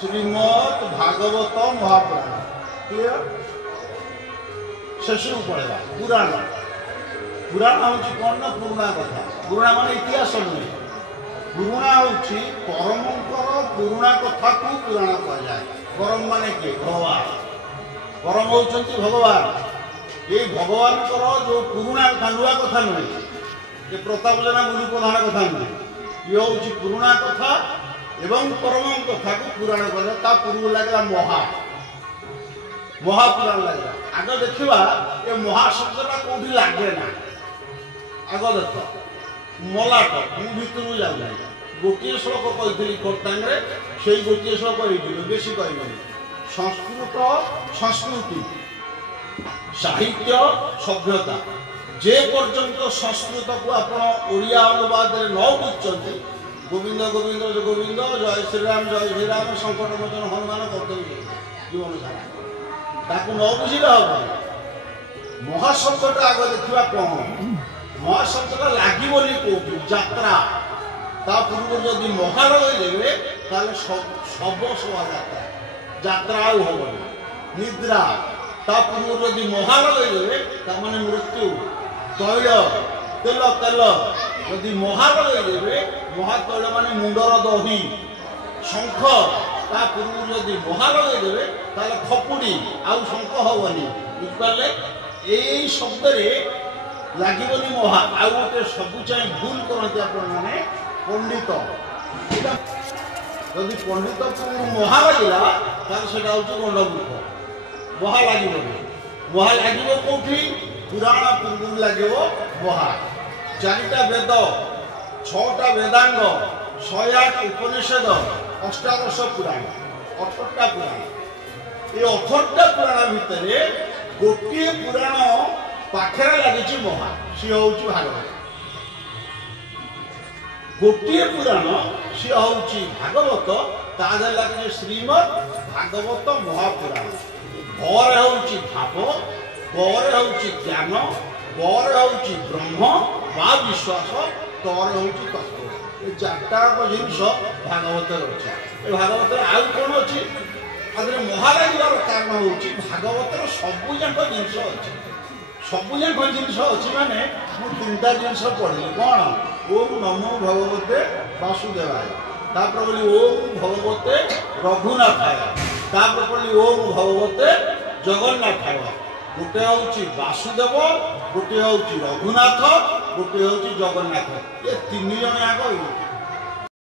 Shrimad Bhagavat Mahapuran clear शेष पड़ेगा पुराण पुराण हूँ कौन ना पुराणा कथा पुराणा मान इतिहास नुहे पुराणा हूँ परमंकर पुराणा कथा को पुराण कहुए परम मान किए भगवान परम होती भगवान ये भगवान जो पुराणा कथा नुआ कथा नुहे ये प्रताप जेना गुरु प्रधान कथा नुहे ये हूँ पुराणा कथा एवं परम कथा को पुराण कह पूर्व लगे महा महापुराण लगे आग देखा ये महाशब्दटा कौटी लगे ना आग देख मलाट मु भितर जाऊना गोटे श्लोक कही कोटांगे से गोटे श्लोक बेसी कह संस्कृत संस्कृति साहित्य सभ्यता जे पर्यंत संस्कृत को आपण ओडिया अनुवाद न बुझुंट गोविंद गोविंद गोविंद जय श्रीराम संकट मोचन हनुमान कर्तव्य जीवन सारा ताकू न बुझे हम महाशब्दटा आग देखा कौन महाशब्दटा लगे कौटी यात्रा ता पूर्व जदि महा लगे शव शोभा यात्रा यात्रा हम निद्रा ता पूर्व जदि महा लगे मैंने मृत्यु तैल तेल तेल यदि महा लगे महातैल मान मुंडर दही शंख ता पूर्व जदि महा लगे खपुड़ी आउ शंख हेनी बुझिपारे यही शब्द लगे महा आउ गोटे सबू चाहे भूल करते आपने पंडित जदि पंडित महा लगे से गंडमूर्ख महा लगे महा लगे कौटी पुराण पूर्व लगे महा चारिटा वेद छटा वेदांग 108 उपनिषद 18 पुराण 18टा पुराण ये 18टा पुराण भितर गोटे पुराण पाखरे लगी महा सी हूँ भागवत गोटे पुराण सी हूँ भागवत तादे लगे श्रीमद भागवत महापुराण बर हूँ भाव बर हूँ ज्ञान बर हूँ ब्रह्म बा विश्वास तर हूँ तत्व ये चार्टाक जिनस भागवत अच्छे भागवत आउ कौन अच्छी आदि महा लगे कारण हूँ भागवत सबूक जिनस अच्छे सबूक जिनस अच्छी माने मुझे 3टा जिनस पढ़ी कौन ओम नमो भगवते वासुदेवाय तापर बोली ओम भगवते रघुनाथाय तापर बोली ओम भगवते जगन्नाथाय गोटे हूँ वासुदेव गोटे हूँ रघुनाथ गोटे हूँ जगन्नाथ ये 3 जन आग